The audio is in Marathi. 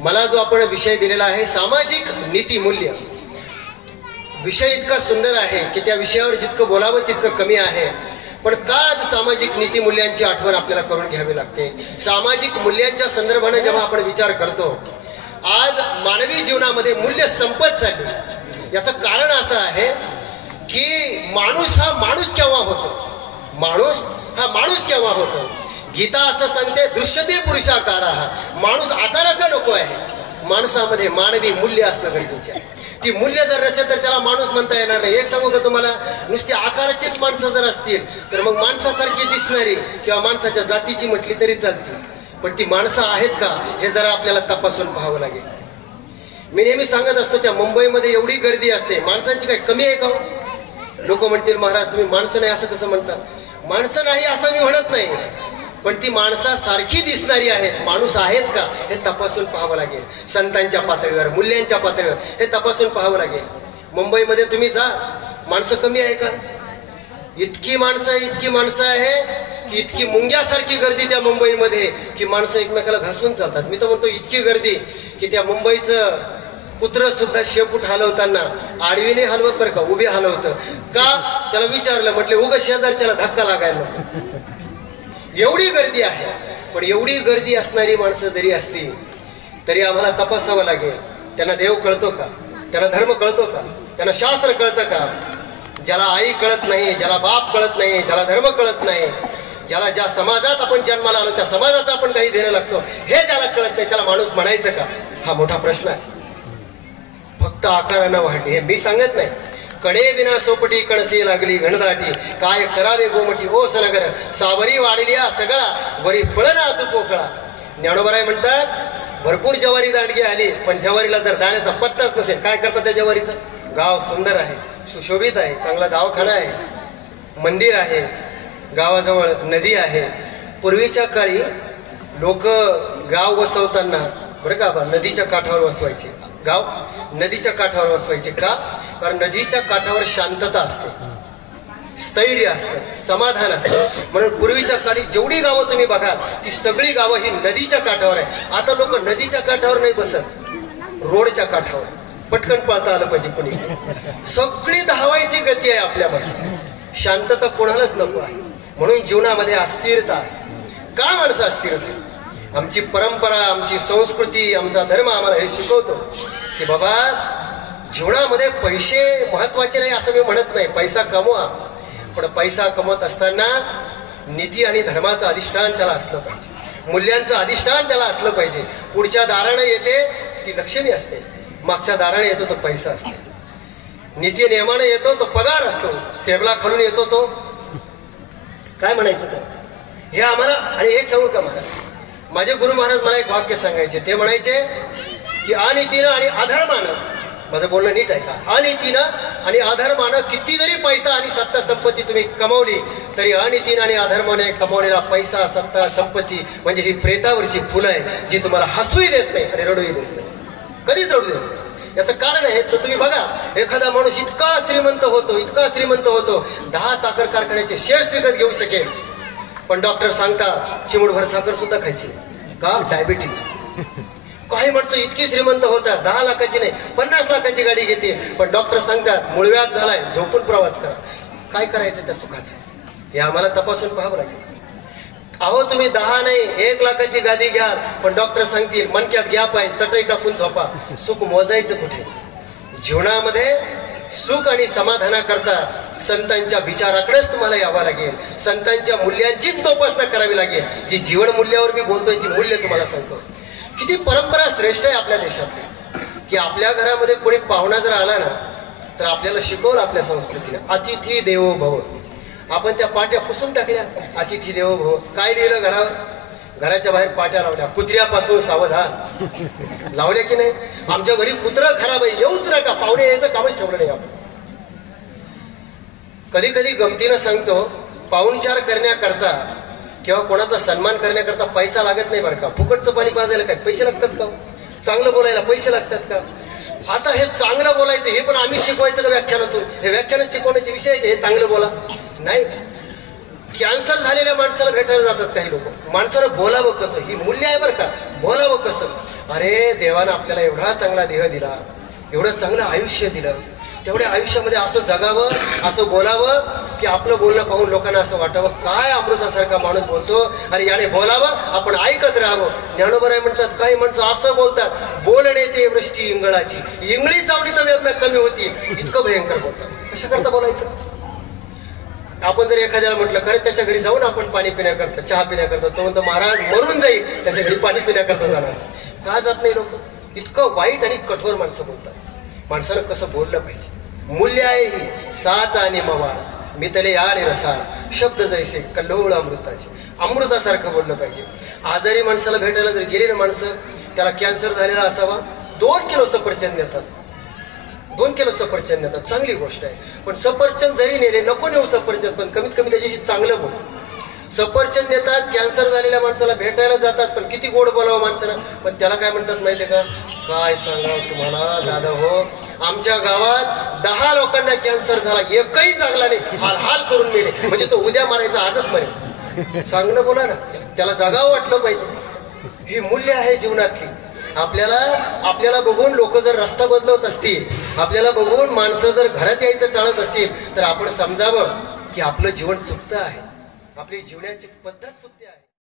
मला जो आपण विषय दिलेला आहे सामाजिक नीतिमूल्य, विषय इतका सुंदर आहे की त्या विषयावर जितकं बोलावं तितकं कमी आहे. पण का आज सामाजिक नीतिमूल्यांची आठवण आपल्याला करून घ्यावी लागते? सामाजिक मूल्यांच्या संदर्भाने जेव्हा आपण विचार करतो, आज मानवी जीवनामध्ये मूल्य संपत चालली. याचं कारण असं आहे की माणूस हा माणूस केव्हा होतो, माणूस हा माणूस केव्हा होतो. गीता असं सांगते, दृश्यते पुरुषाकारा. माणूस आकाराचा नको आहे, माणसामध्ये मानवी मूल्य असणं गरजेचे आहे. ती मूल्य जर नसेल तर त्याला माणूस म्हणता येणार नाही. एक सांगू का तुम्हाला, नुसती आकाराचीच माणसं जर असतील तर मग माणसासारखी दिसणारी किंवा माणसाच्या जातीची म्हटली तरी चालते, पण ती माणसं आहेत का हे जरा आपल्याला तपासून पाहावं लागेल. मी नेहमी सांगत असतो, त्या मुंबईमध्ये एवढी गर्दी असते, माणसांची काही कमी आहे का? लोक म्हणतील महाराज तुम्ही माणसं नाही असं कसं म्हणता? माणसं नाही असं मी म्हणत नाही, पण ती माणसासारखी दिसणारी आहेत, माणूस आहेत का हे तपासून पाहावं लागेल. संतांच्या पातळीवर, मूल्यांच्या पातळीवर हे तपासून पाहावं लागेल. मुंबईमध्ये तुम्ही जा, माणसं कमी आहे का? इतकी माणसं आहे की इतकी मुंग्यासारखी गर्दी त्या मुंबईमध्ये की माणसं एकमेकाला घासून जातात. मी तर म्हणतो इतकी गर्दी की त्या मुंबईचं कुत्रं सुद्धा शेपूट हलवताना आडवीने हलवत बरं का, उभे हलवतं का? त्याला विचारलं, म्हटले उगा शेजारच्याला धक्का लागायला. एवढी गर्दी आहे. पण एवढी गर्दी असणारी माणसं जरी असली तरी आम्हाला तपासावं लागेल, त्यांना देव कळतो का, त्यांना धर्म कळतो का, त्यांना शास्त्र कळतं का? ज्याला आई कळत नाही, ज्याला बाप कळत नाही, ज्याला धर्म कळत नाही, ज्याला ज्या समाजात आपण जन्माला आलो त्या समाजाचा आपण काही देणं लागतो, हे ज्याला कळत नाही त्याला माणूस म्हणायचं का? हा मोठा प्रश्न आहे. फक्त आकारानं वाढली हे मी सांगत नाही. कडे विना सोपटी कणसी लागली घनदाटी, काय करावे गोमटी ओ सनगर, सावरी वाढल्या सगळा वरी फळना तू पोकळा. ज्ञानोबराय म्हणतात भरपूर ज्वारी दांडगी आली, पण ज्वारीला जर दाण्याचा पत्ताच नसेल, काय करतात त्या ज्वारीचं? गाव सुंदर आहे, सुशोभित आहे, चांगला दवाखाना आहे, मंदिर आहे, गावाजवळ नदी आहे. पूर्वीच्या काळी लोक गाव वसवताना बरं का नदीच्या काठावर वसवायचे. गाव नदीच्या काठावर वसवायचे का? कारण नदीच्या काठावर शांतता असते, स्थैर्य असतं, समाधान असतं. म्हणून पूर्वीच्या काळी जेवढी गावं तुम्ही बघा ती सगळी गावं ही नदीच्या काठावर आहे. आता लोक नदीच्या काठावर नाही बसत, रोडच्या काठावर. पटकन पळता आलं पाहिजे कोणी, सगळी धावायची गती आहे आपल्यामध्ये. शांतता कोणालाच नको आहे. म्हणून जीवनामध्ये अस्थिरता आहे. का माणसं अस्थिर असेल? आमची परंपरा, आमची संस्कृती, आमचा धर्म आम्हाला हे शिकवतो की बाबा जीवनामध्ये पैसे महत्वाचे नाही असं मी म्हणत नाही. पैसा कमवा, पण पैसा कमवत असताना नीती आणि धर्माचं अधिष्ठान त्याला असलं पाहिजे, मूल्यांचं अधिष्ठान त्याला असलं पाहिजे. पुढच्या दाराने येते ती लक्ष्मी असते, मागच्या दाराने येतो तो पैसा असतो. नीती नियमाने येतो तो पगार असतो, टेबला खालून येतो तो काय म्हणायचं तर हे आम्हाला. आणि एक सांगू का महाराज, माझे गुरु महाराज मला एक वाक्य सांगायचे. ते म्हणायचे की अनीतीनं आणि अधर्मानं, माझं बोलणं नीट आहे का, अनीतीनं आणि अधर्मानं किती जरी पैसा आणि सत्ता संपत्ती तुम्ही कमावली तरी अनीतीनं आणि अधर्माने कमावलेला पैसा, सत्ता, संपत्ती म्हणजे ही प्रेतावरची फुलं आहे जी तुम्हाला हसूही देत नाही आणि रडूही देत नाही, कधीच रडू देत नाही. याचं कारण आहे तर तुम्ही बघा, एखादा माणूस इतका श्रीमंत होतो 10 साखर कारखान्याचे शेअर्स विकत घेऊ शकेल, पण डॉक्टर सांगतात चिमूटभर साखर सुद्धा खायची का? डायबिटीज. काही माणसं इतकी श्रीमंत होतात 10 लाखाची नाही 50 लाखाची गाडी घेते, पण डॉक्टर सांगतात मूळव्याध झालाय, झोपून प्रवास करा. काय करायचं त्या सुखाचं? हे आम्हाला तपासून पाहावं लागेल. अहो तुम्ही 10 नाही 1 लाखाची गादी घ्या, पण डॉक्टर सांगतील मनक्यात घ्या पाय, चटई टाकून झोपा. सुख मोजायचं कुठे? जीवनामध्ये सुख आणि समाधानाकरता संतांच्या विचाराकडेच तुम्हाला यावं लागेल, संतांच्या मूल्यांचीच जोपासना करावी लागेल. जी जीवन मूल्यावर मी बोलतोय ती मूल्य तुम्हाला सांगतो. किती परंपरा श्रेष्ठ आहे आपल्या देशातली की आपल्या घरामध्ये कोणी पाहुणा जर आला ना तर आपल्याला शिकवलं आपल्या संस्कृतीने अतिथी देवो भव. आपण त्या पाट्या पुसून टाकल्या, अतिथी देवो भव. काय लिहिलं घरावर? घराच्या बाहेर पाट्या लावल्या, कुत्र्यापासून सावधान लावल्या की नाही? आमच्या घरी कुत्रं खराब आहे, येऊच नका, पाहुणे यायचं कामच ठेवलं नाही आपण. कधी कधी गमतीनं सांगतो, पाहुणचार करण्याकरता किंवा कोणाचा सन्मान करण्याकरता पैसा लागत नाही बरं का. फुकटचं पाणी पाजायला काय पैसे लागतात का? चांगलं बोलायला पैसे लागतात का? आता हे चांगलं बोलायचं हे पण आम्ही शिकवायचं का व्याख्यानातून? हे व्याख्यान शिकवण्याचे विषय आहे, हे चांगलं बोला नाही. कॅन्सर झालेल्या माणसाला भेटायला जातात काही लोक. माणसाला बोलावं कसं ही मूल्य आहे बरं का. बोलावं कसं अरे देवानं आपल्याला एवढा चांगला देह दिला, एवढं चांगलं आयुष्य दिलं, तेवढ्या आयुष्यामध्ये असं जगावं, असं बोलावं की आपलं बोलणं पाहून लोकांना असं वाटावं काय अमृतासारखा माणूस बोलतो आणि याने बोलावं, आपण ऐकत राहावं. ज्ञानोबराय म्हणतात काही माणसं असं बोलतात, बोलणे ते वृष्टी इंगळाची, इंगळी चावडी तर वेदना कमी होती, इतकं भयंकर बोलतात. कशा करता बोलायचं? आपण जर एखाद्याला म्हटलं खरं त्याच्या घरी जाऊन आपण पाणी पिण्याकरता, चहा पिण्याकरता, तो म्हणतो महाराज मरून जाईल, त्याच्या घरी पाणी पिण्याकरता जाणार. का जात नाही लोक? इतकं वाईट आणि कठोर माणसं बोलतात. माणसानं कसं बोललं पाहिजे. मूल्य आहे ही साच आणि मवाळ, मितले आणि रसाळ, शब्द जैसे कल्लोळ अमृताचे, अमृतासारखं बोललं पाहिजे. आजारी माणसाला भेटायला जर गेले ना माणसं, त्याला कॅन्सर झालेला असावा, 2 किलो सफरचंद देतात, 2 किलो सफरचंद देतात, चांगली गोष्ट आहे. पण सफरचंद जरी नेले, नको नेऊ सफरचंद, पण कमीत कमी त्याच्याशी चांगलं बोल. सफरचंद देतात, कॅन्सर झालेल्या माणसाला भेटायला जातात, पण किती गोड बोलावं माणसानं, पण त्याला काय म्हणतात माहितीये का? काय सांगावं तुम्हाला दादा हो, आमच्या गावात 10 लोकांना कॅन्सर झाला, एकही चांगला नाही, हाल हाल करून मेले, म्हणजे तो उद्या मारायचा आजच मरेल. चांगलं बोला ना, त्याला जगावं वाटलं पाहिजे. ही मूल्य आहे जीवनातली. आपल्याला बघून लोक जर रस्ता बदलवत असतील, आपल्याला बघून माणसं जर घरात यायचं टाळत असतील, तर आपण समजावं की आपलं जीवन चुकतं आहे, आपली जीवनाची पद्धत चुकते आहे.